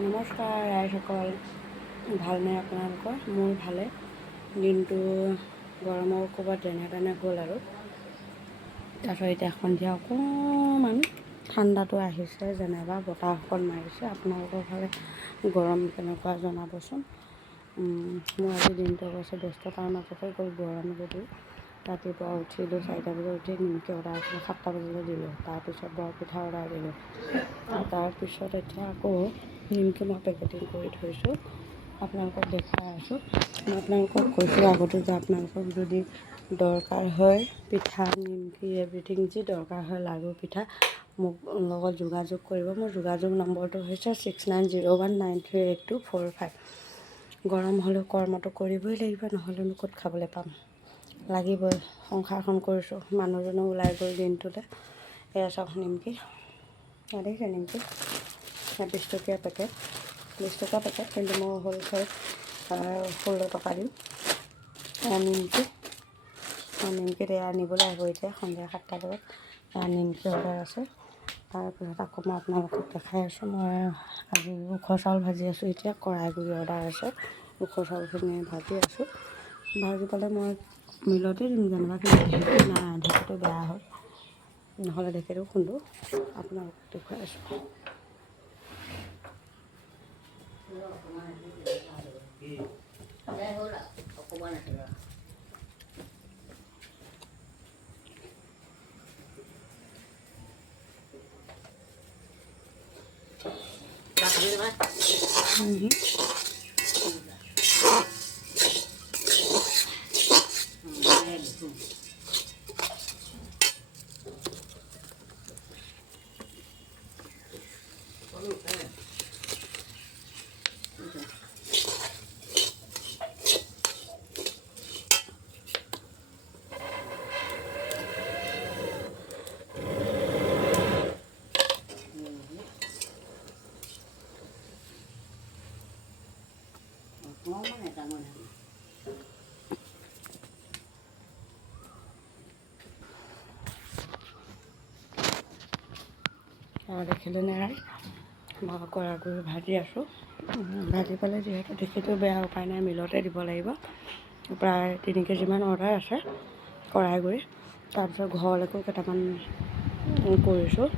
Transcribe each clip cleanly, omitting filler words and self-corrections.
নমস্কাৰ ৰাইজসকল, ভালনে আপোনালোকৰ? মোৰ ভালে। দিনটো গৰমৰ ক'ৰবাত যেনে তেনে গ'ল আৰু তাৰপিছত এতিয়া সন্ধিয়া অকণমান ঠাণ্ডাটো আহিছে, যেনিবা বতাহ অকণ মাৰিছে। আপোনালোকৰ ফালে গৰম কেনেকুৱা জনাবচোন। মোৰ আজি দিনটো অৱশ্যে ব্যস্ততাৰ মাজতে গ'ল। গৰম যদিও ৰাতিপুৱা উঠিলোঁ 4টা বজাত, উঠি নিমকি অৰ্ডাৰ আছিলে 7টা বজালৈ দিলোঁ। তাৰপিছত বৰপিঠা অৰ্ডাৰ দিলোঁ। তাৰপিছত এতিয়া আকৌ নিমকি মই পেকেটিং কৰি থৈছোঁ, আপোনালোকক দেখাই আছোঁ। মই আপোনালোকক কৈছোঁ আগতে যে আপোনালোকক যদি দৰকাৰ হয় পিঠা, নিমকি, এভৰিথিং যি দৰকাৰ হয়, লাড়ু, পিঠা, মোক লগত যোগাযোগ কৰিব। মোৰ যোগাযোগ নম্বৰটো হৈছে 6901938245। গৰম হ'লেও কৰ্মটো কৰিবই লাগিব, নহ'লেনো ক'ত খাবলৈ পাম। লাগিবই, সংসাৰখন কৰিছোঁ। মানুহজনো ওলাই গ'ল দিনটোতে। এয়া চাওক নিমকি, দেখিছে নিমকি 20 টকীয়া পেকেট, 20 টকা পেকেট, কিন্তু মই হ'লচেল 16 টকা দিম। এয়া নিমকি, মই নিমকিত এয়া আনিবলৈ আহিব এতিয়া সন্ধিয়া 7টা বজাত। এয়া নিমকি অৰ্ডাৰ আছে। তাৰপিছত আকৌ মই আপোনালোকক দেখাই আছোঁ। মই আজি ওখৰ চাউল ভাজি আছোঁ। এতিয়া কড়াইগুড়ি অৰ্ডাৰ আছে, ওখৰ চাউলখিনি ভাজি আছোঁ। ভাজি পালে মই মিলতে দিম যেনিবা, কিন্তু ঢেঁকী নাই, ঢেঁকীটো বেয়া হ'ল, নহ'লে ঢেঁকীটো খুন্দো। আপোনালোকক দেখুৱাই আছোঁ। দেখিলে নে ৰাইজ, মই কড়াইগুড়ি ভাজি আছোঁ। ভাজি পালে যিহেতু ঢেঁকীটো বেয়া, উপায় নাই, মিলতে দিব লাগিব। প্ৰায় 3 কেজিমান অৰ্ডাৰ আছে কড়াইগুড়ি। তাৰপিছত ঘৰলৈকো কেইটামান কৰিছোঁ।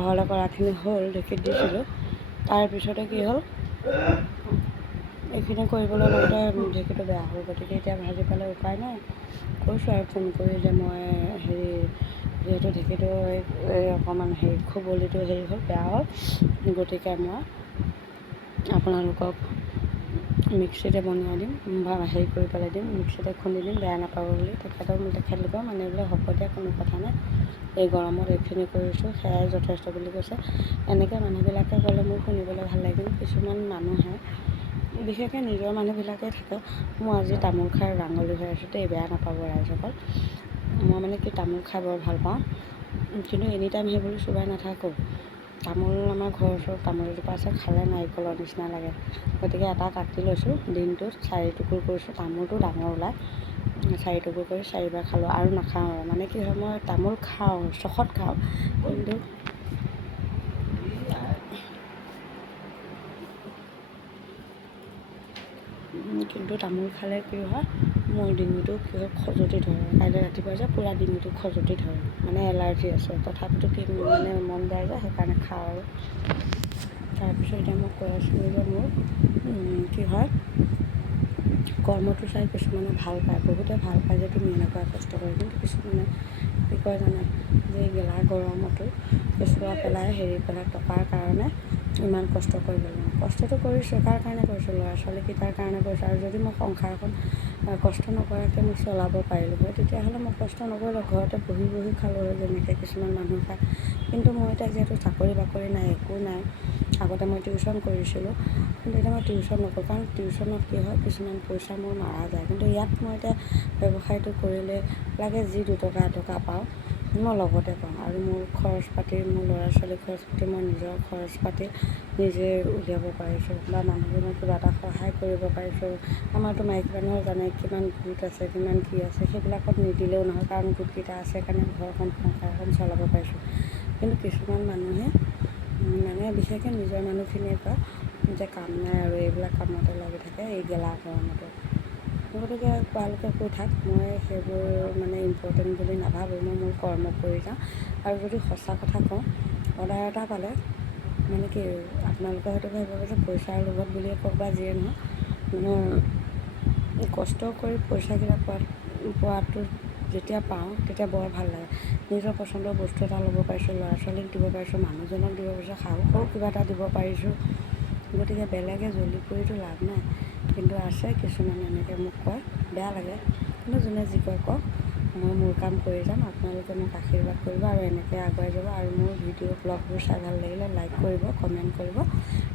ঘৰলৈ কৰাখিনি হ'ল, ঢেঁকীত দিছিলোঁ। তাৰপিছতে কি হ'ল, এইখিনি কৰিবলৈ লগতে ঢেঁকীটো বেয়া হ'ল। গতিকে এতিয়া ভাজি পালে উপায় নাই, কৈছোঁ আৰু ফোন কৰি যে মই যিহেতু ঢেঁকীটো অকণমান খুবলিটো হেৰি হ'ল, বেয়া হ'ল, গতিকে মই আপোনালোকক মিক্সিতে বনোৱাই দিম বা কৰি পেলাই দিম, মিক্সিতে খুন্দি দিম, বেয়া নাপাব বুলি। তেখেতলোকেও মানে বোলে হ'ব দিয়া, কোনো কথা নাই, এই গৰমত এইখিনি কৰিছোঁ, সেয়াই যথেষ্ট বুলি কৈছে। এনেকৈ মানুহবিলাকে ক'লে মোৰ শুনিবলৈ ভাল লাগে, কিন্তু কিছুমান মানুহে, বিশেষকৈ নিজৰ মানুহবিলাকেই থাকে। মই আজি তামোল খাই ৰাঙলী হৈ আছোঁ দেই, বেয়া নাপাব ৰাইজসকল। মই মানে কি তামোল খাই বৰ ভাল পাওঁ, কিন্তু এনি টাইম সেইবোৰ চোবাই নাথাকোঁ। তামোল আমাৰ ঘৰৰ ওচৰত তামোল এজোপা আছে, খালে নাৰিকলৰ নিচিনা লাগে। গতিকে এটা কাটি লৈছোঁ, দিনটোত 4 টুকুৰ কৰিছোঁ। তামোলটো ডাঙৰ ওলায়, 4 টুকুৰ কৰি 4বাৰ খালোঁ আৰু নাখাওঁ। মানে কি হয়, মই তামোল খাওঁ, চখত খাওঁ, কিন্তু তামোল খালে কি হয়, মোৰ ডিঙিটো কি হয়, খজুতি ধৰে। কাইলৈ ৰাতিপুৱা যে পূৰা ডিঙিটো খজুতি ধৰে, মানে এলাৰ্জি আছে। তথাপিতো কি মানে মন যায় যে, সেইকাৰণে খাওঁ আৰু। তাৰপিছত এতিয়া মই কৈ আছোঁ যে মোৰ কি হয়, কৰ্মটো চাই কিছুমানে ভাল পায়, বহুতে ভাল পায় যে তুমি এনেকুৱা কষ্ট কৰে। কিন্তু কিছুমানে কি কয় জানে, যে গেলা গৰমতো কেঁচুৱা পেলাই টকাৰ কাৰণে ইমান কষ্ট কৰিব লাগিব। কষ্টটো কৰিছোঁ, কাৰ কাৰণে কৰিছোঁ? ল'ৰা ছোৱালীকেইটাৰ কাৰণে কৰিছোঁ। আৰু যদি মই সংসাৰখন কষ্ট নকৰাকৈ মই চলাব পাৰিলোঁ হয়, তেতিয়াহ'লে মই কষ্ট নকৰিলোঁ, ঘৰতে বহি বহি খালোঁ হয়, যেনেকৈ কিছুমান মানুহ খায়। কিন্তু মই এতিয়া যিহেতু চাকৰি বাকৰি নাই, একো নাই। আগতে মই টিউশ্যন কৰিছিলোঁ, কিন্তু এতিয়া মই টিউশ্যন নকৰোঁ, কাৰণ টিউশ্যনত কি হয়, কিছুমান পইচা মোৰ মাৰা যায়। কিন্তু ইয়াত মই এতিয়া ব্যৱসায়টো কৰিলে লাগে যি 2 টকা এটকা পাওঁ, মই লগতে পাওঁ। আৰু মোৰ খৰচ পাতি, মোৰ ল'ৰা ছোৱালীৰ খৰচ পাতি, মই নিজৰ খৰচ পাতি নিজে উলিয়াব পাৰিছোঁ, বা মানুহজনক কিবা এটা সহায় কৰিব পাৰিছোঁ। আমাৰতো মাইকী মানুহৰ জানে কিমান গোট আছে, কিমান কি আছে, সেইবিলাকত নিদিলেও নহয়, কাৰণ গোটকেইটা আছে কাৰণে ঘৰখন সংসাৰখন চলাব পাৰিছোঁ। কিন্তু কিছুমান মানুহে মানে বিশেষকৈ নিজৰ মানুহখিনিয়ে কয় যে কাম নাই আৰু এইবিলাক কামতে লাগি থাকে এই গেলা গৰমতো। গতিকে কোৱালৈকে কৈ থাক, মই সেইবোৰ মানে ইম্পৰ্টেণ্ট বুলি নাভাবোঁ। মই মোৰ কৰ্ম কৰি যাওঁ। আৰু যদি সঁচা কথা কওঁ, অৰ্ডাৰ এটা পালে মানে কি আপোনালোকে হয়তো ভাবিব যে পইচাৰ লোভত বুলিয়ে কওক বা যিয়ে নহওক, মানে কষ্ট কৰি পইচাকেইটা পোৱাটো যেতিয়া পাওঁ তেতিয়া বৰ ভাল লাগে। নিজৰ পচন্দৰ বস্তু এটা ল'ব পাৰিছোঁ, ল'ৰা ছোৱালীক দিব পাৰিছোঁ, মানুহজনক দিব পাৰিছোঁ, শাহু শহুক কিবা এটা দিব পাৰিছোঁ। গতিকে বেলেগে জ্বলি কৰিতো লাভ নাই। কিন্তু আছে কিছুমানে এনেকৈ মোক কয়, বেয়া লাগে। কিন্তু যোনে যি কয় কওক, মই মোৰ কাম কৰি যাম। আপোনালোকে মোক আশীৰ্বাদ কৰিব আৰু এনেকৈ আগুৱাই যাব। আৰু মোৰ ভিডিঅ' ব্লগবোৰ চাই ভাল লাগিলে লাইক কৰিব, কমেণ্ট কৰিব,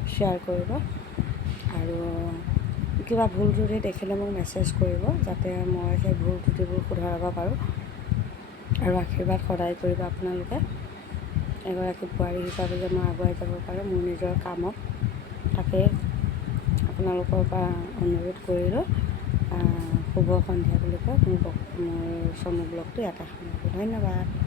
শ্বেয়াৰ কৰিব। আৰু কিবা ভুল ত্ৰুটি দেখিলে মোক মেছেজ কৰিব, যাতে মই সেই ভুল ত্ৰুটিবোৰ শুধৰাব পাৰোঁ। আৰু আশীৰ্বাদ সদায় কৰিব আপোনালোকে। এগৰাকী বোৱাৰী হিচাপে যে মই আগুৱাই যাব পাৰোঁ মোৰ নিজৰ কামত, তাকেই আপোনালোকৰ পৰা অনুৰোধ কৰিলোঁ। শুভ সন্ধিয়া বুলি কয় মোৰ চমু ব্লগটো ইয়াতে সামৰিছোঁ। ধন্যবাদ।